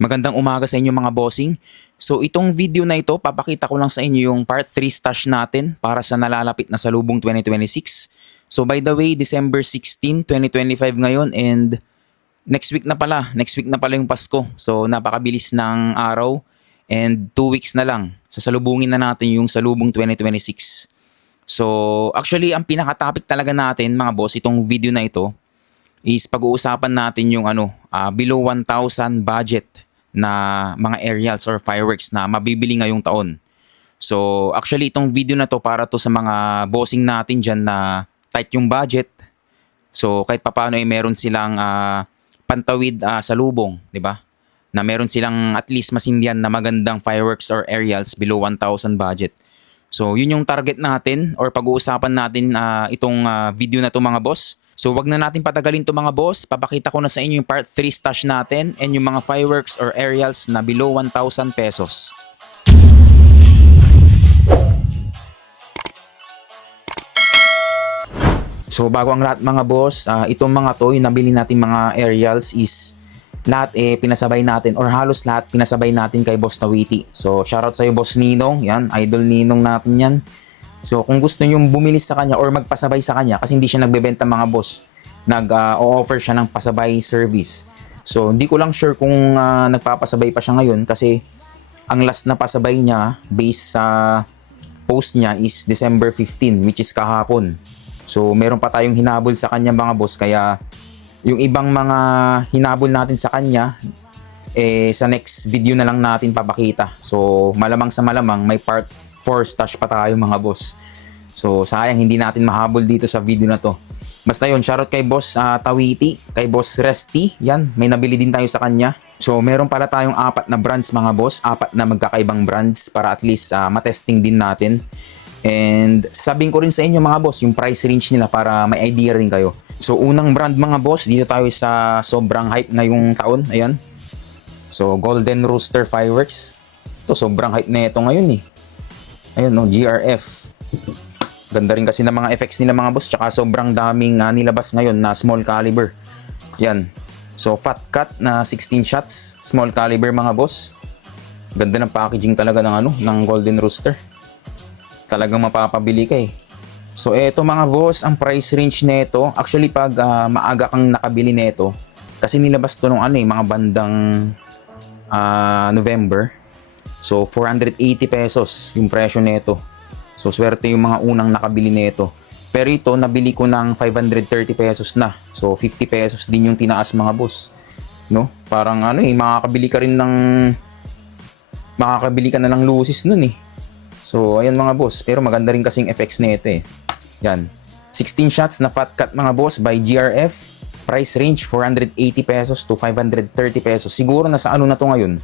Magandang umaga sa inyo mga bossing. So itong video na ito, papakita ko lang sa inyo yung part 3 stash natin para sa nalalapit na salubong 2026. So by the way, December 16, 2025 ngayon and next week na pala yung Pasko. So napakabilis ng araw and 2 weeks na lang. Sasalubungin na natin yung salubong 2026. So actually ang pinaka-topic talaga natin mga boss, itong video na ito is pag-uusapan natin yung below 1,000 budget na mga aerials or fireworks na mabibili ngayong taon. So actually itong video na to para to sa mga bossing natin dyan na tight yung budget. So kahit papaano ay meron silang pantawid sa lubong, di ba? Na meron silang at least masindihan na magandang fireworks or aerials below 1,000 budget. So yun yung target natin or pag-uusapan natin itong video na to mga boss. So wag na natin patagalin to mga boss, papakita ko na sa inyo yung part 3 stash natin and yung mga fireworks or aerials na below 1,000 pesos. So bago ang lahat mga boss, itong mga to, yung nabili natin mga aerials is lahat pinasabay natin or halos lahat pinasabay natin kay Boss Nawiti. So shoutout sa iyo Boss Ninong, yan, idol Ninong natin yan. So kung gusto nyo bumili sa kanya or magpasabay sa kanya kasi hindi siya nagbebenta mga boss, nag-o-offer siya ng pasabay service. So hindi ko lang sure kung nagpapasabay pa siya ngayon kasi ang last na pasabay niya based sa post niya is December 15 which is kahapon. So meron pa tayong hinabol sa kanya mga boss kaya yung ibang mga hinabol natin sa kanya sa next video na lang natin papakita. So malamang sa malamang may part 4 stash pa tayo mga boss. So sayang hindi natin mahabol dito sa video na to. Basta yun, shoutout kay Boss Tawiti, kay Boss Resty. Yan, may nabili din tayo sa kanya. So meron pala tayong 4 na brands mga boss, 4 na magkakaibang brands para at least matesting din natin. And sasabihin ko rin sa inyo mga boss, yung price range nila para may idea rin kayo. So unang brand mga boss, dito tayo sa sobrang hype ngayong taon. Ayan. So Golden Rooster Fireworks. Ito sobrang hype na ito ngayon eh. Ayun no, GRF. Ganda rin kasi ng mga effects nila mga boss. Tsaka sobrang daming nilabas ngayon na small caliber. Yan. So fat cut na 16 shots. Small caliber mga boss. Ganda ng packaging talaga ng Golden Rooster. Talagang mapapabili ka eh. So eto mga boss, ang price range nito. Actually pag maaga kang nakabili nito. Kasi nilabas to nung mga bandang November. So 480 pesos yung presyo nito. So swerte yung mga unang nakabili nito. Pero ito nabili ko ng 530 pesos na. So 50 pesos din yung tinaas mga boss. No? Parang makakabili ka na ng lusis nun eh. So ayan mga boss, pero maganda rin kasing effects nito eh. Yan. 16 shots na fat cut mga boss by GRF. Price range 480 pesos to 530 pesos. Siguro nasa na to ngayon.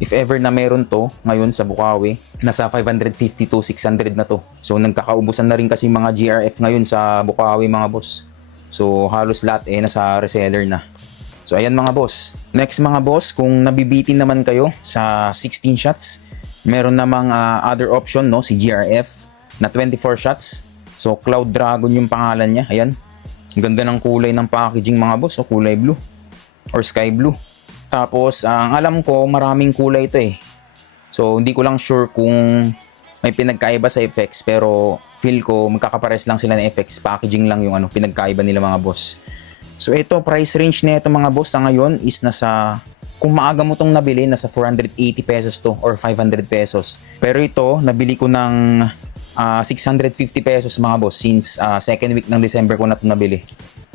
If ever na meron to ngayon sa Bukawi, nasa 550 to 600 na to. So nagkakaubusan na rin kasi mga GRF ngayon sa Bukawi mga boss. So halos lahat nasa reseller na. So ayan mga boss. Next mga boss, kung nabibitin naman kayo sa 16 shots, meron namang other option no, si GRF na 24 shots. So Cloud Dragon yung pangalan niya. Ayan. Ang ganda ng kulay ng packaging mga boss, o kulay blue or sky blue. Tapos, ang alam ko, maraming kulay ito eh. So, hindi ko lang sure kung may pinagkaiba sa effects. Pero, feel ko, magkakapares lang sila ng effects. Packaging lang yung pinagkaiba nila mga boss. So, ito, price range na ito mga boss sa ngayon is nasa, kung maaga mo itong nabili, nasa 480 pesos to or 500 pesos. Pero ito, nabili ko ng 650 pesos mga boss since second week ng December ko na ito nabili.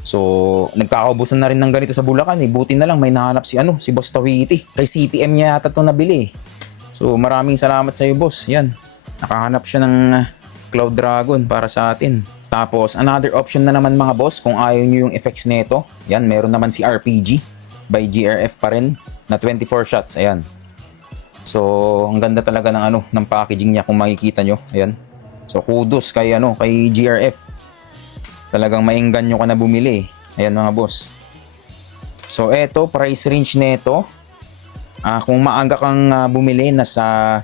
So, nagkakaubusan na rin ng ganito sa Bulacan eh. Buti na lang may nahanap si Boss Tawiti. Kay CPM niya yata ito nabili. So, maraming salamat sa iyo boss. Yan. Nakahanap siya ng Cloud Dragon para sa atin. Tapos, another option na naman mga boss kung ayaw nyo yung effects nito. Yan, meron naman si RPG by GRF pa rin na 24 shots. Ayan. So, ang ganda talaga ng packaging niya kung makikita nyo. Ayan. So, kudos kay GRF. Talagang maingganyo ka na bumili. Ayan mga boss. So eto, price range nito. Kung maaga kang bumili, nasa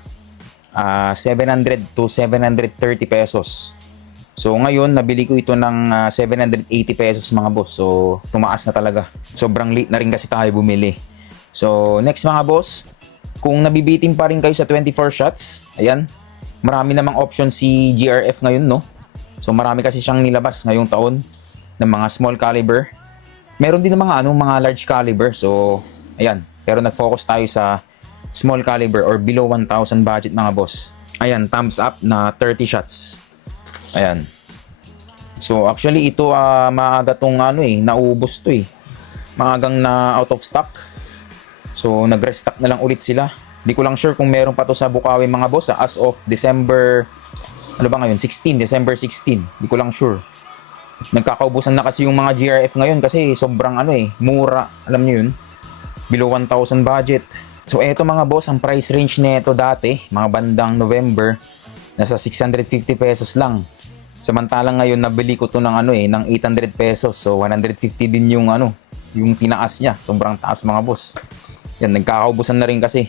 700 to 730 pesos. So ngayon, nabili ko ito ng 780 pesos mga boss. So tumaas na talaga. Sobrang late na rin kasi tayo bumili. So, next mga boss, kung nabibitin pa rin kayo sa 24 shots, ayan, marami namang option si GRF ngayon, no? So, marami kasi siyang nilabas ngayong taon ng mga small caliber. Meron din ng mga large caliber. So, ayan, pero nag-focus tayo sa small caliber or below 1,000 budget mga boss. Ayan, thumbs up na 30 shots. Ayan. So, actually, ito maaga tong naubos to eh. Maagang na out of stock. So, nag-restock na lang ulit sila. Di ko lang sure kung meron pa to sa Bukawi mga boss as of December, ano ba ngayon? December 16. Di ko lang sure. Nagkakaubusan na kasi yung mga GRF ngayon kasi sobrang mura. Alam nyo yun? Below 1,000 budget. So, eto mga boss, ang price range nito dati, mga bandang November, nasa 650 pesos lang. Samantalang ngayon, nabili ko to ng ng 800 pesos. So, 150 din yung yung tinaas niya. Sobrang taas mga boss. Yan, nagkakaubusan na rin kasi.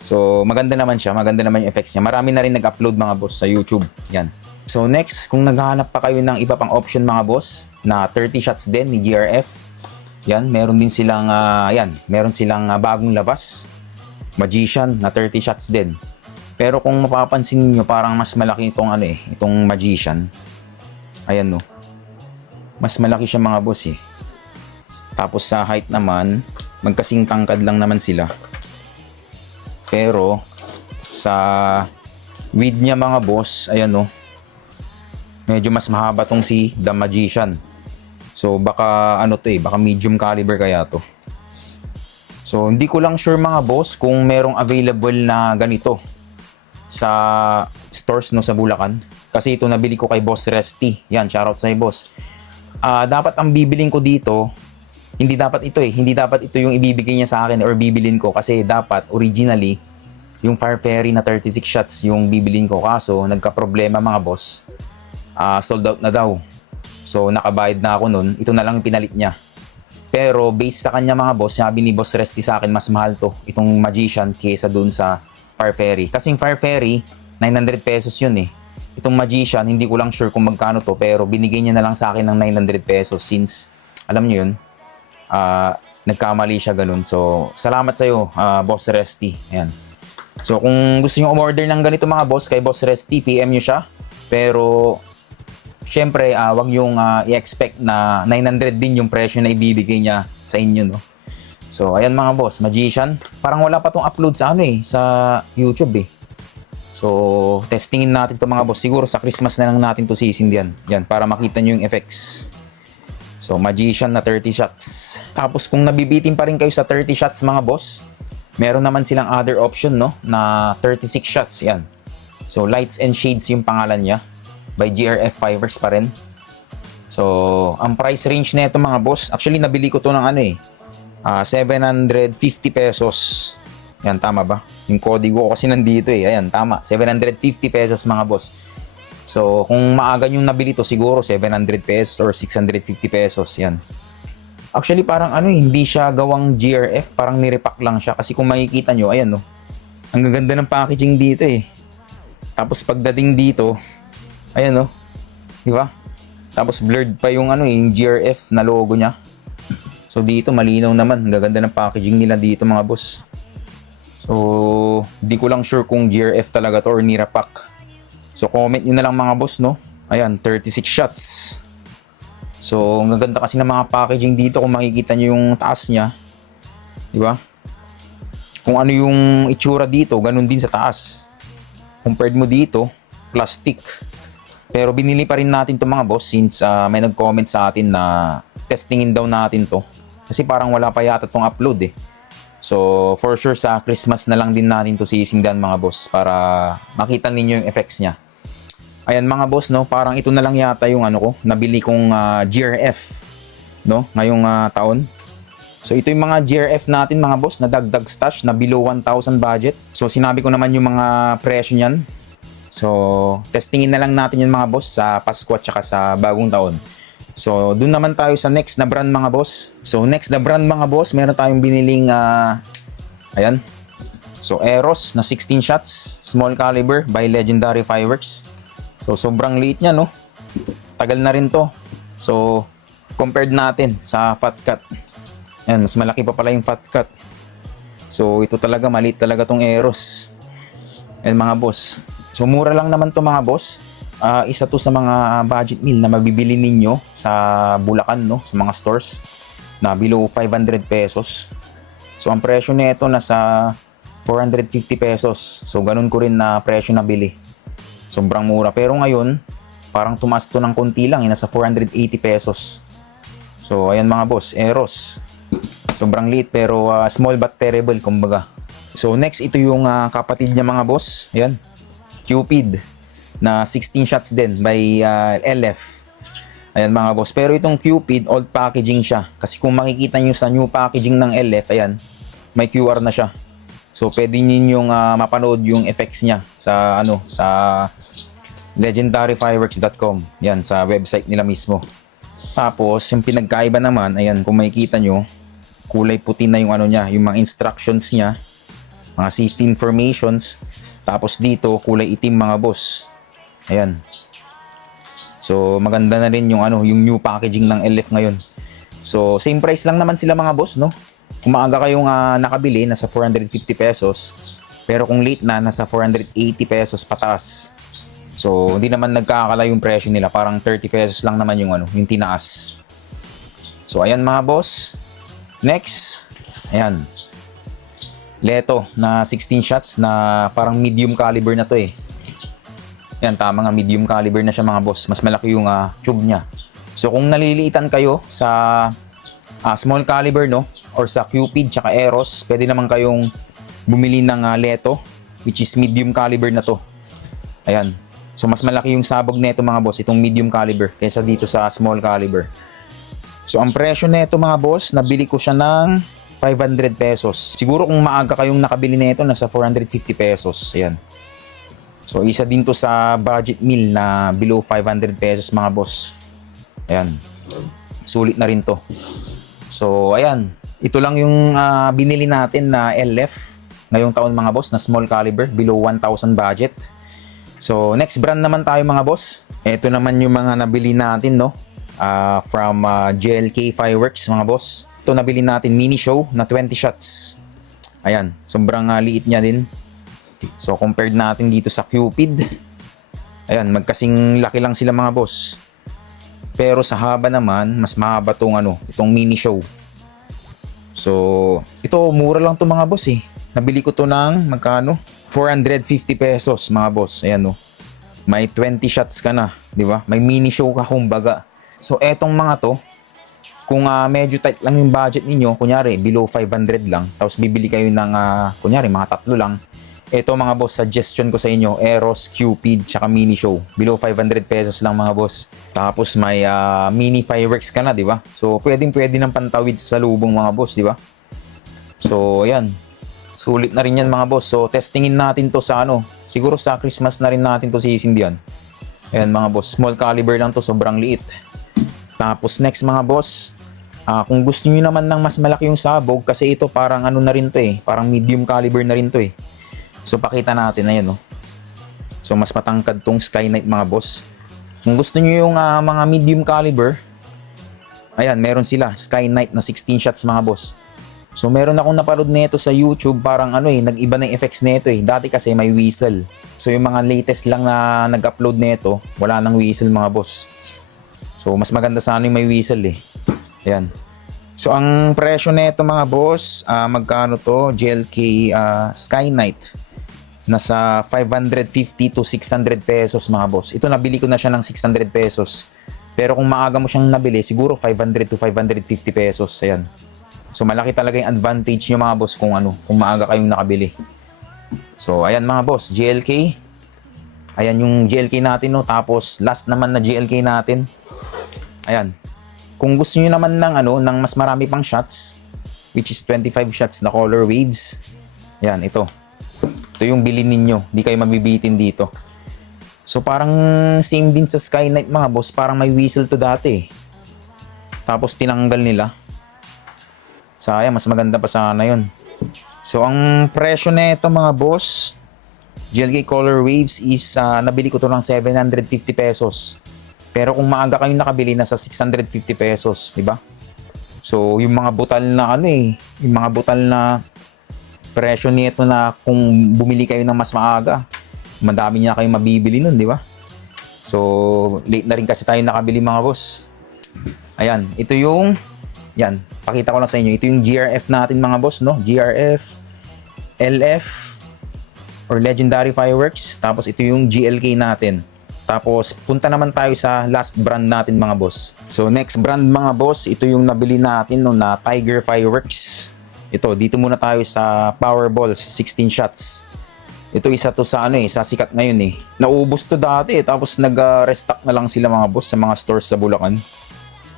So, maganda naman siya. Maganda naman yung effects niya. Marami na rin nag-upload mga boss sa YouTube. Yan. So, next, kung naghahanap pa kayo ng iba pang option mga boss, na 30 shots din ni GRF, yan, meron din silang, meron silang bagong labas. Magician na 30 shots din. Pero kung mapapansin niyo parang mas malaki itong itong Magician. Ayan no. Mas malaki siya mga boss eh. Tapos sa height naman, magkasing tangkad lang naman sila. Pero sa width niya mga boss, ayan no. Medyo mas mahaba tong si The Magician. So baka baka medium caliber kaya to. So hindi ko lang sure mga boss kung merong available na ganito sa stores no sa Bulacan. Kasi ito nabili ko kay Boss Resty. Yan, shoutout sa boss. Dapat ang bibilin ko dito, hindi dapat ito yung ibibigay niya sa akin or bibilin ko kasi dapat originally yung Fire Fairy na 36 shots yung bibilin ko. Kaso nagka-problema mga boss. Sold out na daw. So nakabayad na ako nun. Ito na lang yung pinalit niya. Pero based sa kanya mga boss, sabi ni Boss Resty sa akin mas mahal to itong Magician kaysa dun sa Fire Fairy. Kasing Fire Fairy, 900 pesos yun eh. Itong Magician, hindi ko lang sure kung magkano to, pero binigay niya na lang sa akin ng 900 pesos since, alam niyo yun, nagkamali siya ganun. So, salamat sa'yo, Boss Resty. Ayan. So, kung gusto niyo umorder ng ganito mga boss, kay Boss Resty, PM niyo siya. Pero, syempre, wag yung i-expect na 900 din yung presyo na ibibigay niya sa inyo, no? So, ayan mga boss, Magician. Parang wala pa tong upload sa sa YouTube eh. So, testingin natin to mga boss. Siguro sa Christmas na lang natin to sisindihan. Yan, para makita nyo yung effects. So, Magician na 30 shots. Tapos, kung nabibitin pa rin kayo sa 30 shots mga boss, meron naman silang other option, no? Na 36 shots, yan. So, Lights and Shades yung pangalan niya. By GRF Fibers pa rin. So, ang price range na ito mga boss, actually, nabili ko to ng 750 pesos. Yan, tama ba? Yung kodigo ko kasi nandito eh. Ayan, tama. 750 pesos mga boss. So, kung maaga yung nabili to, siguro 700 pesos or 650 pesos. Yan. Actually, parang hindi siya gawang GRF. Parang nirepack lang siya. Kasi kung makikita nyo, ayan no. Ang gaganda ng packaging dito eh. Tapos pagdating dito, ayan no. Di ba? Tapos blurred pa yung yung GRF na logo niya. So dito malinaw naman, ang gaganda ng packaging nila dito mga boss. So di ko lang sure kung GRF talaga to or Nirapak. So comment nyo na lang mga boss no. Ayan, 36 shots. So ang gaganda kasi ng mga packaging dito kung makikita nyo yung taas niya. Di ba? Kung ano yung itsura dito, ganun din sa taas. Compared mo dito, plastic. Pero binili pa rin natin to mga boss since may nag-comment sa atin na testingin daw natin to. Kasi parang wala pa yata tong upload eh. So, for sure sa Christmas na lang din natin to sisindihan mga boss para makita ninyo yung effects niya. Ayan mga boss, no? Parang ito na lang yata yung nabili kong GRF, no? Ngayong taon. So, ito yung mga GRF natin mga boss na dagdag stash na below 1,000 budget. So, sinabi ko naman yung mga presyo niyan. So, testingin na lang natin yan mga boss sa Pasko at saka sa bagong taon. So, dun naman tayo sa next na brand mga boss. So, next na brand mga boss, meron tayong biniling, ayan. So, Eros na 16 shots, small caliber by Legendary Fireworks. So, sobrang liit niya, no? Tagal na rin to. So, compared natin sa Fat Cat. Ayan, mas malaki pa pala yung Fat Cat. So ito talaga, maliit talaga tong Eros. Ayan mga boss. So mura lang naman to mga boss. Isa to sa mga budget meal na mabibili ninyo sa Bulacan, no? Sa mga stores na below 500 pesos. So ang presyo nito nasa 450 pesos. So ganun ko rin na presyo na bili. Sobrang mura. Pero ngayon, parang tumaas to ng konti lang, nasa 480 pesos. So ayan mga boss, Eros. Sobrang liit pero small but terrible kumbaga. So next, ito yung kapatid niya mga boss. Ayan, Cupid na 16 shots din by LF. Ayan mga boss. Pero itong Cupid, old packaging siya. Kasi kung makikita nyo sa new packaging ng LF, ayan, may QR na siya. So pwede ninyong mapanood yung effects niya sa sa legendaryfireworks.com. Yan, sa website nila mismo. Tapos yung pinagkaiba naman, ayan, kung makikita nyo, kulay puti na yung niya, yung mga instructions niya, mga safety informations. Tapos dito kulay itim mga boss. Ayan. So maganda na rin yung yung new packaging ng LF ngayon. So same price lang naman sila mga boss, no? Kung maaga kayong nakabili, nasa 450 pesos. Pero kung late na, nasa 480 pesos pataas. So hindi naman nagkakala yung presyo nila, parang 30 pesos lang naman yung yung tinaas. So ayan mga boss. Next, ayan, Leto na 16 shots na parang medium caliber na to eh. Ayan, tama nga, medium caliber na siya mga boss. Mas malaki yung tube niya. So kung naliliitan kayo sa small caliber, no, or sa Cupid tsaka Eros, pwede naman kayong bumili ng Leto, which is medium caliber na to. Ayan. So mas malaki yung sabog nito mga boss, itong medium caliber, kaysa dito sa small caliber. So ang presyo nito mga boss, nabili ko siya ng 500 pesos. Siguro kung maaga kayong nakabili nito, nasa 450 pesos. Ayan. So isa din to sa budget meal na below 500 pesos mga boss. Ayan. Sulit na rin to. So ayan, ito lang yung binili natin na LF ngayong taon mga boss, na small caliber, below 1,000 budget. So next brand naman tayo mga boss. Ito naman yung mga nabili natin, no? From JLK Fireworks mga boss. Ito nabili natin, mini show na 20 shots. Ayan, sobrang liit niya din. So compared natin dito sa Cupid, ayan, magkasing laki lang sila mga boss. Pero sa haba naman, mas mahaba tong itong mini show. So ito, mura lang to mga boss eh. Nabili ko to ng magkano? 450 pesos mga boss. Ayan, no. May 20 shots ka na, di ba? May mini show ka kumbaga. So etong mga to, kung medyo tight lang yung budget ninyo, kunyari below 500 lang, tapos bibili kayo ng kunyari mga tatlo lang, eto mga boss, suggestion ko sa inyo, Eros, Cupid, tsaka mini show. Below 500 pesos lang mga boss. Tapos may mini fireworks ka na, di ba? So pwede ng pantawid sa lubong mga boss, di ba? So ayan, sulit na rin yan mga boss. So testingin natin to sa siguro sa Christmas na rin natin to sisindihan. Ayan mga boss, small caliber lang to, sobrang liit. Tapos next mga boss, kung gusto niyo naman ng mas malaki yung sabog, kasi ito parang na rin to eh, parang medium caliber na rin to eh. So pakita natin, ayan, no. So mas matangkad tong Sky Knight mga boss. Kung gusto niyo yung mga medium caliber, ayan, meron sila, Sky Knight na 16 shots mga boss. So meron akong napanood nito sa YouTube, parang nag-iba na yung effects nito eh. Dati kasi may whistle. So yung mga latest lang na nag-upload nito, wala nang whistle mga boss. So mas maganda sana yung may whistle eh. Ayan. So ang presyo nito mga boss, magkano to? JLK Sky Knight. Nasa 550 to 600 pesos mga boss. Ito nabili ko na siya ng 600 pesos. Pero kung maaga mo siyang nabili, siguro 500 to 550 pesos. Ayan. So malaki talaga yung advantage nyo mga boss kung kung maaga kayong nakabili. So ayan mga boss, JLK. Ayan yung JLK natin, no. Tapos last naman na JLK natin. Ayan. Kung gusto niyo naman ng ng mas marami pang shots, which is 25 shots na color waves. Ayan, ito. Ito yung bilhin ninyo. Di kayo mabibitin dito. So parang same din sa Sky Knight mga boss, parang may whistle to dati. Tapos tinanggal nila. Sayang, mas maganda pa sana yun. So ang presyo nito mga boss, JLK Color Waves is nabili ko to ng 750 pesos. Pero kung maaga kayong nakabili, nasa 650 pesos, di ba? So yung mga butal na yung mga butal na presyo nito na kung bumili kayo ng mas maaga, madami niya kayong mabibili nun, di ba? So, late na rin kasi tayo nakabili mga boss. Ayan, ito yung, yan, pakita ko lang sa inyo. Ito yung GRF natin mga boss, no? GRF, LF, or Legendary Fireworks. Tapos ito yung GLK natin. Tapos, punta naman tayo sa last brand natin mga boss. So, next brand mga boss, ito yung nabili natin no, na Tiger Fireworks. Ito, dito muna tayo sa Powerballs, 16 shots. Ito isa to sa sa sikat ngayon eh. Naubos to dati tapos nag-restock na lang sila mga boss sa mga stores sa Bulacan.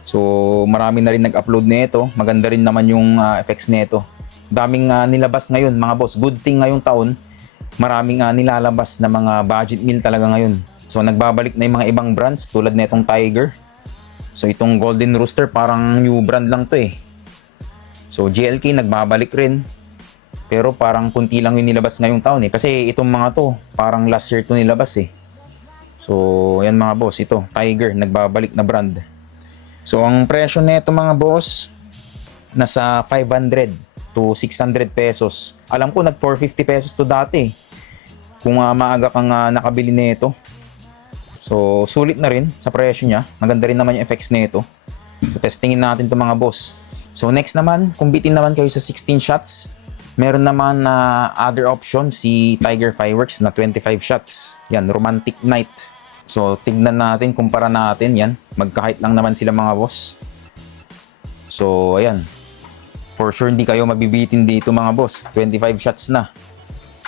So, marami na rin nag-upload nito. Maganda rin naman yung effects nito. Daming nilabas ngayon mga boss. Good thing ngayong taon, maraming nilalabas na mga budget meal talaga ngayon. So, nagbabalik na yung mga ibang brands tulad nitong Tiger. So, itong Golden Rooster parang new brand lang to eh. So, GLK nagbabalik rin. Pero parang kunti lang yung nilabas ngayong taon eh. Kasi itong mga to, parang last year to nilabas eh. So, yan mga boss. Ito, Tiger, nagbabalik na brand. So, ang presyo nito mga boss, nasa 500 to 600 pesos. Alam ko, nag 450 pesos to dati. Kung maaga kang nakabili nito. So, sulit na rin sa presyo niya. Maganda rin naman yung effects nito. So, testingin natin to mga boss. So, next naman, kung bitin naman kayo sa 16 shots, meron naman na other option si Tiger Fireworks na 25 shots. Yan, Romantic Night. So, tignan natin, kumpara natin yan. Magkahit lang naman sila mga boss. So, ayan. For sure, hindi kayo mabibitin dito mga boss. 25 shots na.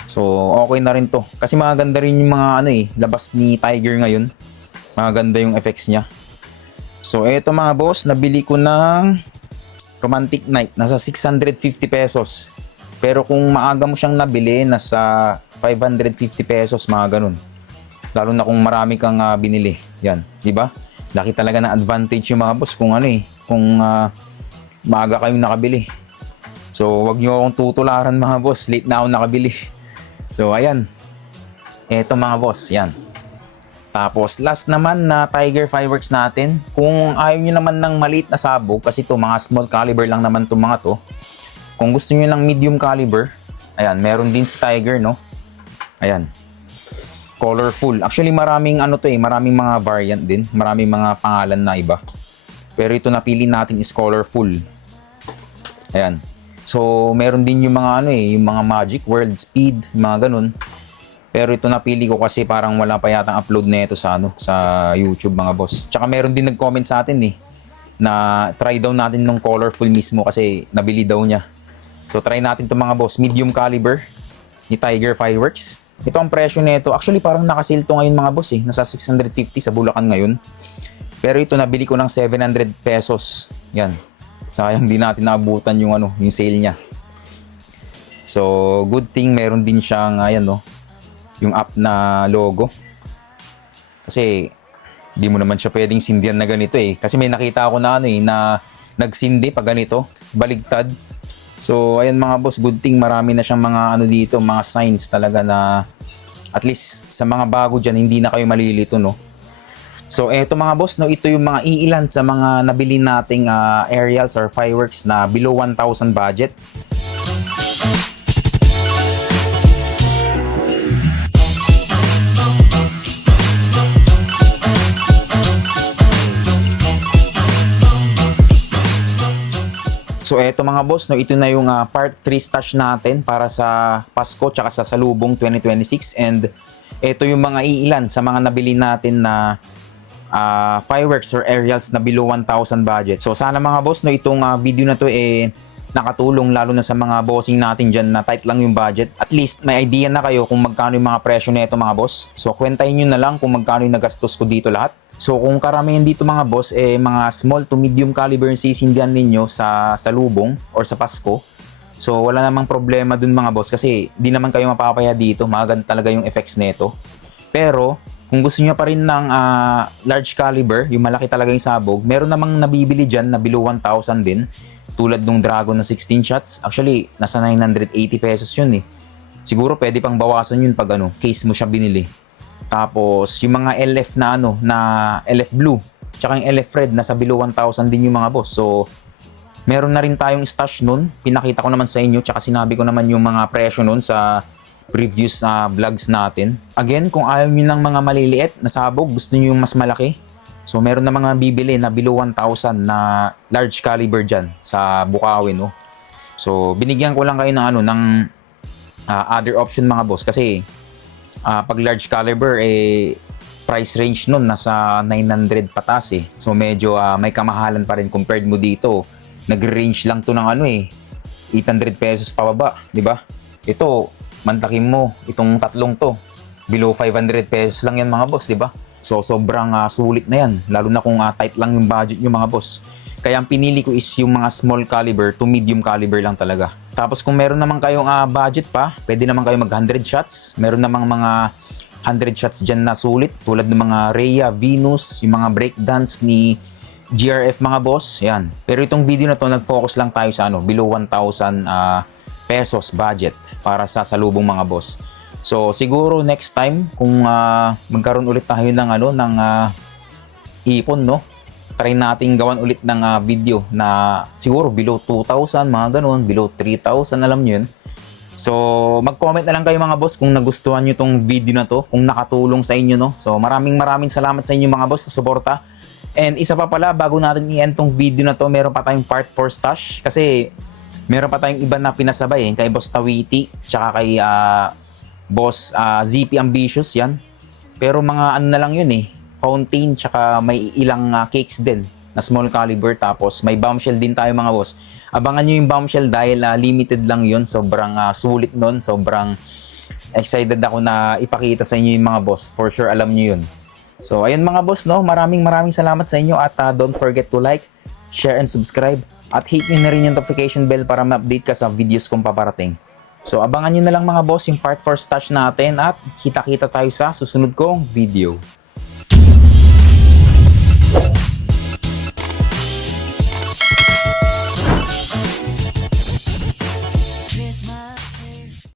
So, okay na rin to. Kasi maganda rin yung mga labas ni Tiger ngayon. Maganda yung effects niya. So, eto mga boss, nabili ko ng Romantic Night. Nasa 650 pesos. Pero kung maaga mo siyang nabili, nasa 550 pesos, mga ganun. Lalo na kung marami kang binili. Yan, di ba? Laki talaga ng advantage yung mga boss kung kung maaga kayong nakabili. So, wag nyo akong tutularan mga boss. Late na ako nakabili. So, ayan. Eto mga boss, yan. Tapos, last naman na Tiger Fireworks natin. Kung ayaw nyo naman ng maliit na sabog, kasi to mga small caliber lang naman itong mga to. Kung gusto niyo ng medium caliber, ayan, meron din si Tiger, no? Ayan. Colorful. Actually, maraming maraming mga variant din. Maraming mga pangalan na iba. Pero ito napili natin is colorful. Ayan. So, meron din yung mga yung mga Magic, World Speed, mga ganun. Pero ito napili ko kasi parang wala pa yatang upload na ito sa sa YouTube mga boss. Tsaka meron din nag-comment sa atin na try daw natin ng colorful mismo kasi nabili daw niya. So, try natin itong mga boss. Medium caliber ni Tiger Fireworks. Ito ang presyo nito. Actually, parang nakasil to ngayon mga boss eh. Nasa 650 sa Bulacan ngayon. Pero ito, nabili ko ng 700 pesos. Yan. Sayang di natin naabutan yung yung sale niya. So, good thing meron din siyang, yung app na logo. Kasi, di mo naman siya pwedeng sindihan na ganito eh. Kasi may nakita ako na na nagsindi pag ganito. Baligtad. So, ayan mga boss, good thing marami na siyang mga dito, mga signs talaga na at least sa mga bago dyan, hindi na kayo malilito, no? So, eto mga boss, ito yung mga iilan sa mga nabili nating aerials or fireworks na below 1,000 budget. So eto mga boss, ito na yung part 3 stash natin para sa Pasko tsaka sa Salubong 2026, and ito yung mga iilan sa mga nabili natin na fireworks or aerials na below 1,000 budget. So sana mga boss, itong video na to nakatulong lalo na sa mga bossing natin dyan na tight lang yung budget. At least may idea na kayo kung magkano yung mga presyo nito mga boss. So kwentahin nyo na lang kung magkano yung nagastos ko dito lahat. So kung karamihan dito mga boss, mga small to medium caliber yung sisindihan ninyo sa Salubong or sa Pasko. So wala namang problema dun mga boss kasi di naman kayo mapapaya dito. Maganda talaga yung effects nito. Pero kung gusto niyo pa rin ng large caliber, yung malaki talaga yung sabog, meron namang nabibili dyan na below 1,000 din. Tulad nung Dragon na 16 shots. Actually, nasa 980 pesos yun eh. Siguro pwede pang bawasan yun pag case mo siya binili. Tapos, yung mga LF na na LF Blue, tsaka yung LF Red, nasa below 1,000 din yung mga boss. So, Meron na rin tayong stash nun. Pinakita ko naman sa inyo, tsaka sinabi ko naman yung mga presyo nun sa previous vlogs natin. Again, kung ayaw nyo ng mga maliliit na sabog, gusto nyo yung mas malaki, so meron na mga bibili na below 1,000 na large caliber dyan sa Bukawi, no? So binigyan ko lang kayo ng other option mga boss, kasi pag large caliber price range nun nasa 900 patas eh. So medyo may kamahalan pa rin compared mo dito. Nag-range lang to ng 800 pesos pababa, di ba? Ito, mantakin mo, itong tatlong to, below 500 pesos lang yan mga boss, di ba? So sobrang sulit na yan, lalo na kung tight lang yung budget nyo mga boss. Kaya ang pinili ko is yung mga small caliber to medium caliber lang talaga. Tapos kung meron naman kayong budget pa, pwede naman kayo mag 100 shots. Meron namang mga 100 shots dyan na sulit, tulad ng mga Rhea, Venus, yung mga breakdance ni GRF mga boss, yan. Pero itong video na to, nag-focus lang tayo sa below 1,000 pesos budget para sa salubong mga boss. So siguro next time kung magkaroon ulit tayo ng ipon, no, try nating gawan ulit ng video na siguro below 2,000, mga ganun, below 3,000, alam nyo yun. So mag-comment na lang kayo mga boss kung nagustuhan nyo tong video na to, kung nakatulong sa inyo, no. So maraming salamat sa inyo mga boss sa suporta. And isa pa pala, bago natin i-end tong video na to, meron pa tayong part 4 stash. Kasi meron pa tayong iba na pinasabay kay Boss Tawiti, tsaka kay Boss ZP Ambitious, yan. Pero mga na lang yun fountain, tsaka may ilang cakes din na small caliber. Tapos may bombshell din tayo mga boss. Abangan nyo yung bombshell dahil limited lang yun. Sobrang sulit nun. Sobrang excited ako na ipakita sa inyo yung mga boss. For sure alam nyo yun. So ayun mga boss, no, maraming salamat sa inyo at don't forget to like, share and subscribe at hit nyo na rin yung notification bell para ma-update ka sa videos kong paparating. So abangan nyo na lang mga boss yung part 4 stash natin at kita-kita tayo sa susunod kong video.